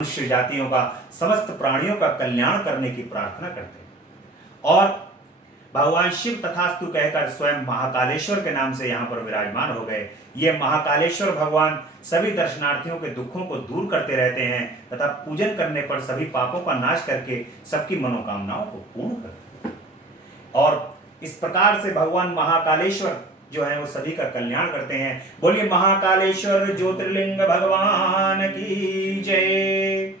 मनुष्य जातियों का, समस्त प्राणियों का कल्याण करने की प्रार्थना करते हैं। और भगवान शिव तथास्तु कहकर स्वयं महाकालेश्वर के नाम से यहाँ पर विराजमान हो गए। ये महाकालेश्वर भगवान सभी दर्शनार्थियों के दुखों को दूर करते रहते हैं तथा पूजन करने पर सभी पापों का नाश करके सबकी मनोकामनाओं को पूर्ण करते हैं। और इस प्रकार से भगवान महाकालेश्वर जो है वो सभी का कल्याण करते हैं। बोलिए महाकालेश्वर ज्योतिर्लिंग भगवान की जय।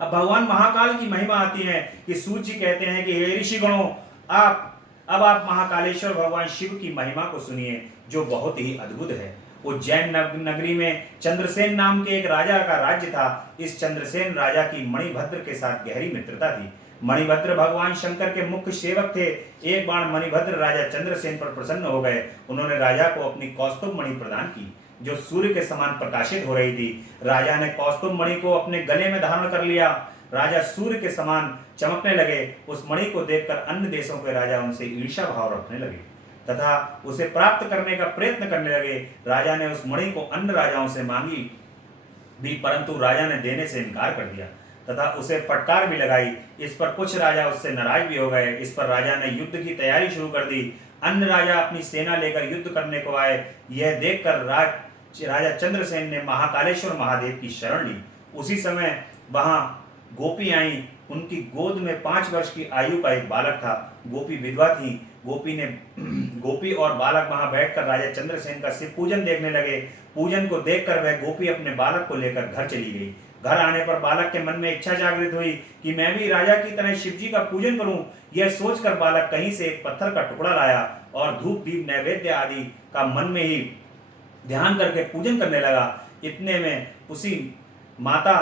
अब भगवान महाकाल की महिमा आती है कि सूत जी कहते हैं कि हे ऋषिगणों, आप महाकालेश्वर भगवान शिव की महिमा को सुनिए जो बहुत ही अद्भुत है। उज्जैन नगरी में चंद्रसेन नाम के एक राजा का राज्य था। इस चंद्रसेन राजा की मणिभद्र के साथ गहरी मित्रता थी। मणिभद्र भगवान शंकर के मुख्य सेवक थे। एक बार मणिभद्र राजा चंद्रसेन पर प्रसन्न हो गए। उन्होंने राजा को अपनी कौस्तुभ मणि प्रदान की जो सूर्य के समान प्रकाशित हो रही थी। राजा ने कौस्तुभ मणि को अपने गले में धारण कर लिया। राजा सूर्य के समान चमकने लगे। उस मणि को देखकर अन्य देशों के राजा उनसे ईर्ष्या भाव रखने लगे तथा उसे प्राप्त करने का प्रयत्न करने लगे। राजा ने उस मणि को अन्य राजाओं से मांगी भी, परंतु राजा ने देने से इनकार कर दिया तथा उसे फटकार भी लगाई। इस पर कुछ राजा उससे नाराज भी हो गए। इस पर राजा ने युद्ध की तैयारी शुरू कर दी। अन्य राजा अपनी सेना लेकर युद्ध करने को आए। यह देखकर राजा चंद्रसेन ने महाकालेश्वर महादेव की शरण ली। उसी समय वहां गोपी आई। उनकी गोद में 5 वर्ष की आयु का एक बालक था। गोपी विधवा थी। गोपी और बालक वहां बैठकर राजा चंद्रसेन का शिव पूजन देखने लगे। पूजन को देखकर वह गोपी अपने बालक को लेकर घर चली गई। घर आने पर बालक के मन में इच्छा जागृत हुई कि मैं भी राजा की तरह शिव जी का पूजन करूं। यह सोचकर बालक कहीं से एक पत्थर का टुकड़ा लाया और धूप दीप नैवेद्य आदि का मन में ही ध्यान करके पूजन करने लगा। इतने में उसी माता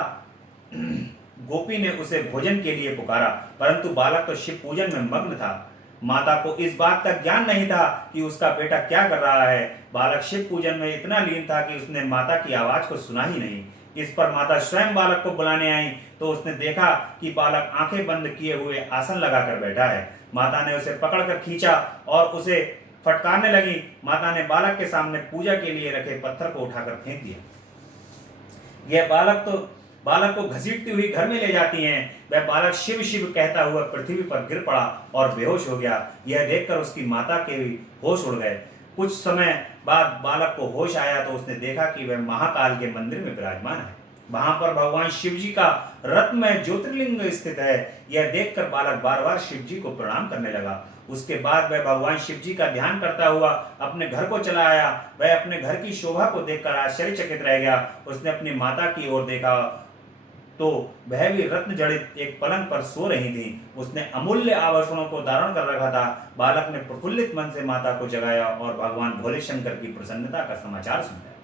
गोपी ने उसे भोजन के लिए पुकारा, परंतु बालक तो शिव पूजन में मग्न था। माता को इस बात का ज्ञान नहीं था कि उसका बेटा क्या कर रहा है। बालक शिव पूजन में इतना लीन था कि उसने माता की आवाज को सुना ही नहीं। इस पर माता स्वयं बालक को बुलाने आई तो उसने देखा कि बालक आंखें बंद किए हुए आसन लगाकर बैठा है। माता ने उसे पकड़कर खींचा और उसे फटकारने लगी। माता ने बालक के सामने पूजा के लिए रखे पत्थर को उठाकर फेंक दिया। यह बालक को घसीटती हुई घर में ले जाती हैं। वह बालक शिव शिव कहता हुआ पृथ्वी पर गिर पड़ा और बेहोश हो गया। यह देखकर उसकी माता के भी होश उड़ गए। कुछ समय बाद बालक को होश आया तो उसने देखा कि वह महाकाल के मंदिर में विराजमान है। वहां पर भगवान शिव जी का रत्नमय ज्योतिर्लिंग स्थित है। यह देखकर बालक बार बार शिव जी को प्रणाम करने लगा। उसके बाद वह भगवान शिव जी का ध्यान करता हुआ अपने घर को चला आया। वह अपने घर की शोभा को देखकर आश्चर्यचकित रह गया। उसने अपनी माता की ओर देखा तो वह भी रत्न जड़ित एक पलंग पर सो रही थी। उसने अमूल्य आभूषणों को धारण कर रखा था। बालक ने प्रफुल्लित मन से माता को जगाया और भगवान भोले शंकर की प्रसन्नता का समाचार सुनाया।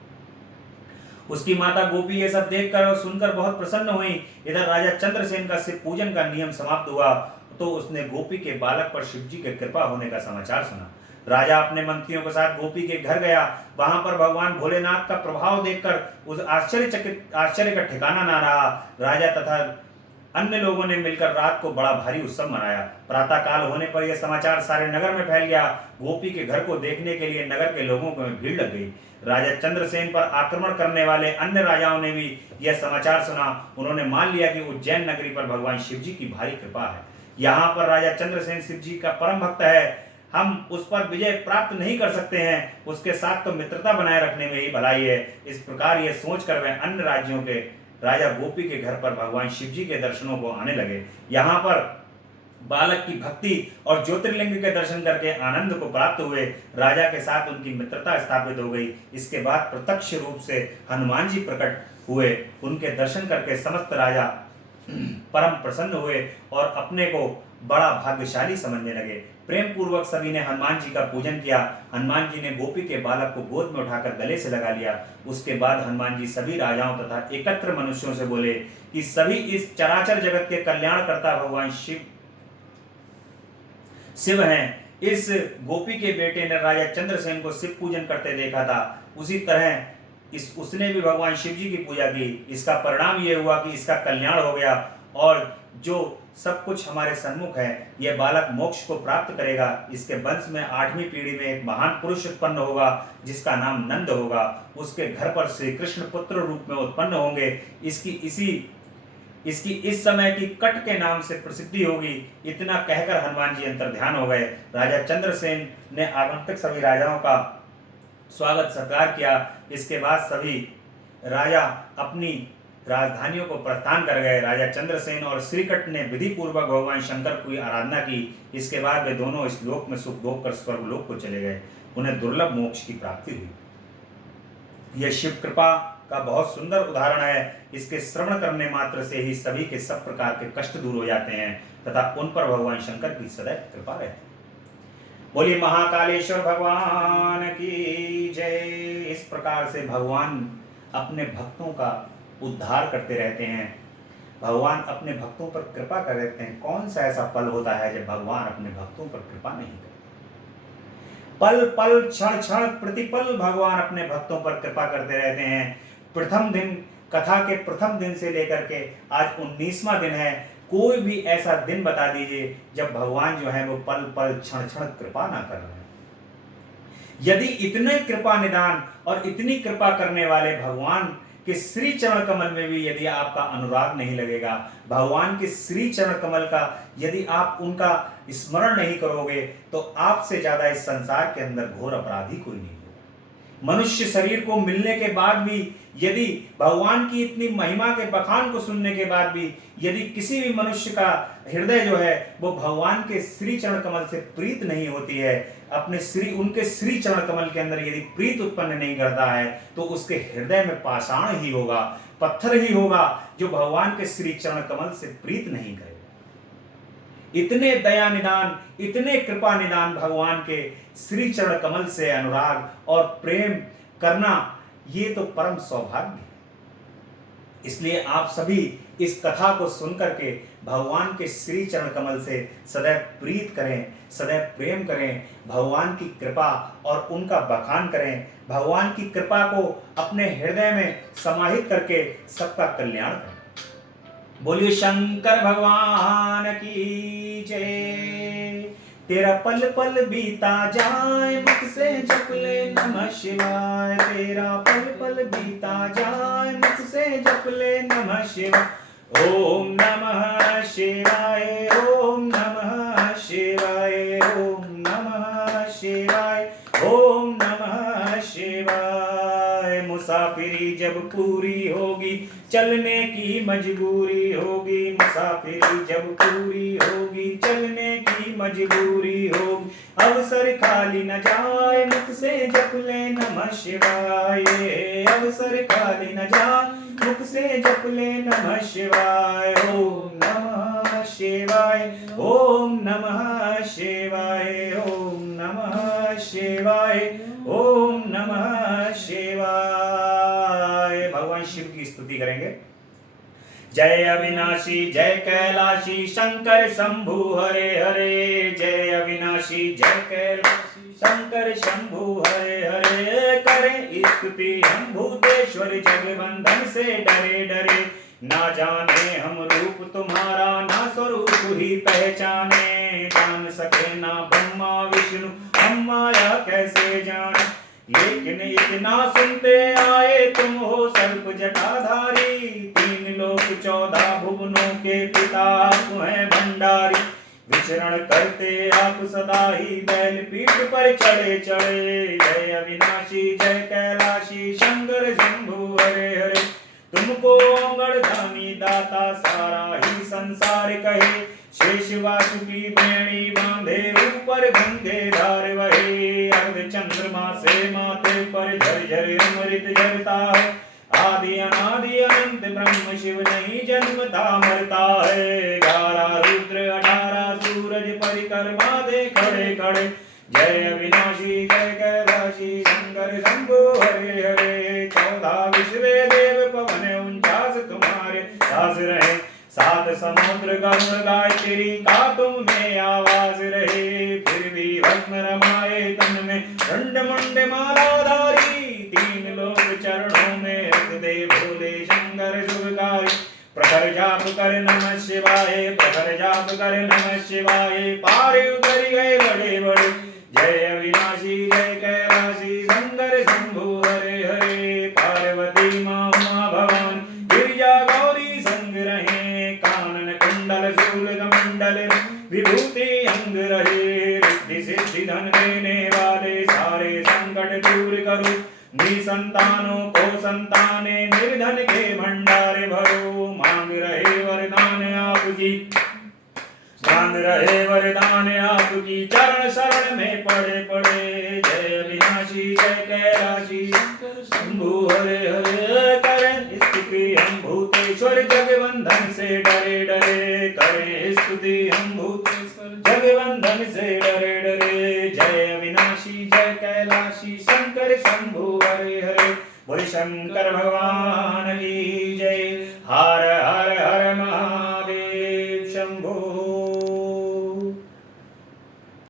उसकी माता गोपी ये सब देखकर और सुनकर बहुत प्रसन्न हुई। इधर राजा चंद्रसेन का शिव पूजन का नियम समाप्त हुआ तो उसने गोपी के बालक पर शिव जी की कृपा होने का समाचार सुना। राजा अपने मंत्रियों के साथ गोपी के घर गया। वहां पर भगवान भोलेनाथ का प्रभाव देखकर उस आश्चर्य का ठिकाना ना रहा। राजा तथा अन्य लोगों ने मिलकर रात को बड़ा भारी उत्सव मनाया। प्रातः काल होने पर यह समाचार सारे नगर में फैल गया। गोपी के घर को देखने के लिए नगर के लोगों में भीड़ लग गई। राजा चंद्रसेन पर आक्रमण करने वाले अन्य राजाओं ने भी यह समाचार सुना। उन्होंने मान लिया कि उज्जैन नगरी पर भगवान शिव जी की भारी कृपा है। यहाँ पर राजा चंद्रसेन शिव जी का परम भक्त है। हम उस पर विजय प्राप्त नहीं कर सकते हैं। उसके साथ तो मित्रता बनाए रखने में ही भलाई है। इस प्रकार यह सोचकर वह अन्य राज्यों के राजा गोपी के घर पर भगवान शिव जी के दर्शनों को आने लगे। यहाँ पर बालक की भक्ति और ज्योतिर्लिंग के दर्शन करके आनंद को प्राप्त हुए। राजा के साथ उनकी मित्रता स्थापित हो गई। इसके बाद प्रत्यक्ष रूप से हनुमान जी प्रकट हुए। उनके दर्शन करके समस्त राजा परम प्रसन्न हुए और अपने को बड़ा भाग्यशाली समझने लगे। प्रेम पूर्वक सभी ने हनुमान जी का पूजन किया। हनुमान जी ने गोपी के बालक को गोद में उठाकर गले से लगा लिया। उसके बाद हनुमान जी सभी राजाओं तथा एकत्र मनुष्यों से बोले कि सभी इस चराचर जगत के कल्याणकर्ता भगवान शिव हैं। इस गोपी के बेटे ने राजा चंद्रसेन को शिव पूजन करते देखा था। उसी तरह उसने भी भगवान शिव जी की पूजा की। इसका परिणाम यह हुआ कि इसका कल्याण हो गया और जो सब कुछ हमारे सन्मुख है यह बालक मोक्ष को प्राप्त करेगा। इसके वंश में 8वीं पीढ़ी में एक महान पुरुष उत्पन्न होगा जिसका नाम नंद होगा। उसके घर पर श्री कृष्ण पुत्र रूप में उत्पन्न होंगे। इसकी इसी इसकी इस समय की कट के नाम से प्रसिद्धि होगी। इतना कहकर हनुमान जी अंतर ध्यान हो गए। राजा चंद्रसेन ने आगंतुक सभी राजाओं का स्वागत सत्कार किया। इसके बाद सभी राजा अपनी राजधानियों को प्रस्थान कर गए। राजा चंद्रसेन और श्रीकट ने विधि पूर्वक भगवान शंकर की आराधना की। इसके बाद वे दोनों इस लोक में सुख भोग कर स्वर्गलोक को चले गए। उन्हें दुर्लभ मोक्ष की प्राप्ति हुई। यह शिव कृपा का बहुत सुंदर उदाहरण है। इसके श्रवण करने मात्र से ही सभी के सब प्रकार के कष्ट दूर हो जाते हैं तथा उन पर भगवान शंकर की सदैव कृपा रहती है। बोलिए महाकालेश्वर भगवान की जय। इस प्रकार से भगवान अपने भक्तों का उद्धार करते रहते हैं। भगवान अपने भक्तों पर कृपा कर देते हैं। कौन सा ऐसा पल होता है जब भगवान अपने भक्तों पर कृपा नहीं करते? पल पल क्षण क्षण प्रतिपल भगवान अपने भक्तों पर कृपा करते रहते हैं। प्रथम दिन, कथा के प्रथम दिन से लेकर के आज 19वां दिन है। कोई भी ऐसा दिन बता दीजिए जब भगवान जो है वो पल पल क्षण क्षण कृपा ना कर रहे हैं। यदि इतने कृपा निदान और इतनी कृपा करने वाले भगवान के श्री चरण कमल में भी यदि आपका अनुराग नहीं लगेगा, भगवान के श्री चरण कमल का यदि आप उनका स्मरण नहीं करोगे, तो आपसे ज्यादा इस संसार के अंदर घोर अपराधी कोई नहीं होगा। मनुष्य शरीर को मिलने के बाद भी यदि भगवान की इतनी महिमा के बखान को सुनने के बाद भी यदि किसी भी मनुष्य का हृदय जो है वो भगवान के श्री चरण कमल से प्रीत नहीं होती है, अपने उनके श्री चरण कमल के अंदर यदि प्रीत उत्पन्न नहीं करता है, तो उसके हृदय में पाषाण ही होगा, पत्थर ही होगा, जो भगवान के श्री चरण कमल से प्रीत नहीं करेगा। इतने दया निदान, इतने कृपा निदान भगवान के श्री चरण कमल से अनुराग और प्रेम करना, ये तो परम सौभाग्य है। इसलिए आप सभी इस कथा को सुनकर के भगवान के श्री चरण कमल से सदैव प्रीत करें, सदैव प्रेम करें, भगवान की कृपा और उनका बखान करें, भगवान की कृपा को अपने हृदय में समाहित करके सबका कल्याण करें। बोलिए शंकर भगवान की जय। तेरा पल पल बीता जाए मुख से जप ले नमः शिवाय। तेरा पल पल बीता जाए मुख से जप ले नमः शिवाय। ओम नमः शिवाय, ओम नमः शिवाय, ओम नमः शिवाय, ओम नमः शिवाय। मुसाफिरी जब पूरी होगी चलने की मजबूरी होगी। मुसाफिरी जब पूरी होगी चलने की मजबूरी होगी। अवसर खाली न जाए मुख से जप ले नमः शिवाय। अवसर खाली न जाए मुख से जप ले नमः शिवाय। ओम नमः शिवाय, ओम नमः शिवाय, ओम नमः शिवाय, ओम नमः शिवाय। भगवान शिव की स्तुति करेंगे। जय अविनाशी जय कैलाशी शंकर शंभु हरे हरे। जय अविनाशी जय कैलाशी शंकर शंभु हरे हरे। करें स्तुति हम भूतेश्वर जगबंधन से डरे डरे। ना जाने हम रूप तुम्हारा ना स्वरूप ही पहचाने। जान सके ना ब्रह्मा विष्णु हम माया कैसे जाने। लेकिन इतना सुनते आए तुम हो सर्प जटाधारी। 3 लोक 14 भुवनों के पिता आप हैं भंडारी। विचरण करते आप सदा ही बैल पीठ पर चढ़े चढ़े। जय अविनाशी जय कैलाशी शंकर शंभु हरे हरे। तुमको अंगड़धामी दाता सारा ही संसार कहे। शेष वासुकी बेणी बांधे ऊपर गंगे धार वहे। अर्ध चंद्रमा से माथे पर झरझर अमृत झरता है। आदि अनादि अनंत ब्रह्म शिव नहीं जन्मता मरता है। 11 रुद्र 18 सूरज परिक्रमा दे खड़े खड़े। जय अविनाशी जय कैलाशी शंकर शंभु हरे हरे। 14 विश्वे देव पवन 49 तुम्हारे दास रहे। 7 समुद्र गंग गायत्री का तुम में आवाज रहे। फिर भी भस्म रमाए तन में दंड मंड मालाधारी। 3 लोक चरणों में रख दे भोले शंकर शुभकारी। प्रखर जाप कर नमः शिवाय, प्रखर जाप कर नमः शिवाय। पार उतर गए बड़े बड़े। जय अविनाशी जय कैलाशी शंकर शंभु हरे हरे। पार्वती माँ भवानी गिरिजा गौरी संग रहे। विभूति अंग रहे, रिद्धि सिद्धि धन देने वाले, सारे संकट दूर करो, निसंतानों को संताने, निर्धन के भंडारे भरो। मांग रहे वरदान आपकी, मांग रहे वरदान आपकी, चरण शरण में पड़े पड़े। जय अविनाशी जय कैलाशी शंभु हरे हरे, करें स्तुति हम भूतेश्वर जगवंदन से डरे डरे, करें स्तुति हम भूतेश्वर जगवंदन से डरे डरे। जय अविनाशी जय कैलाशी शंकर शंभु हरे हरे, बोले शंकर भगवान की जय। हर हर हर महा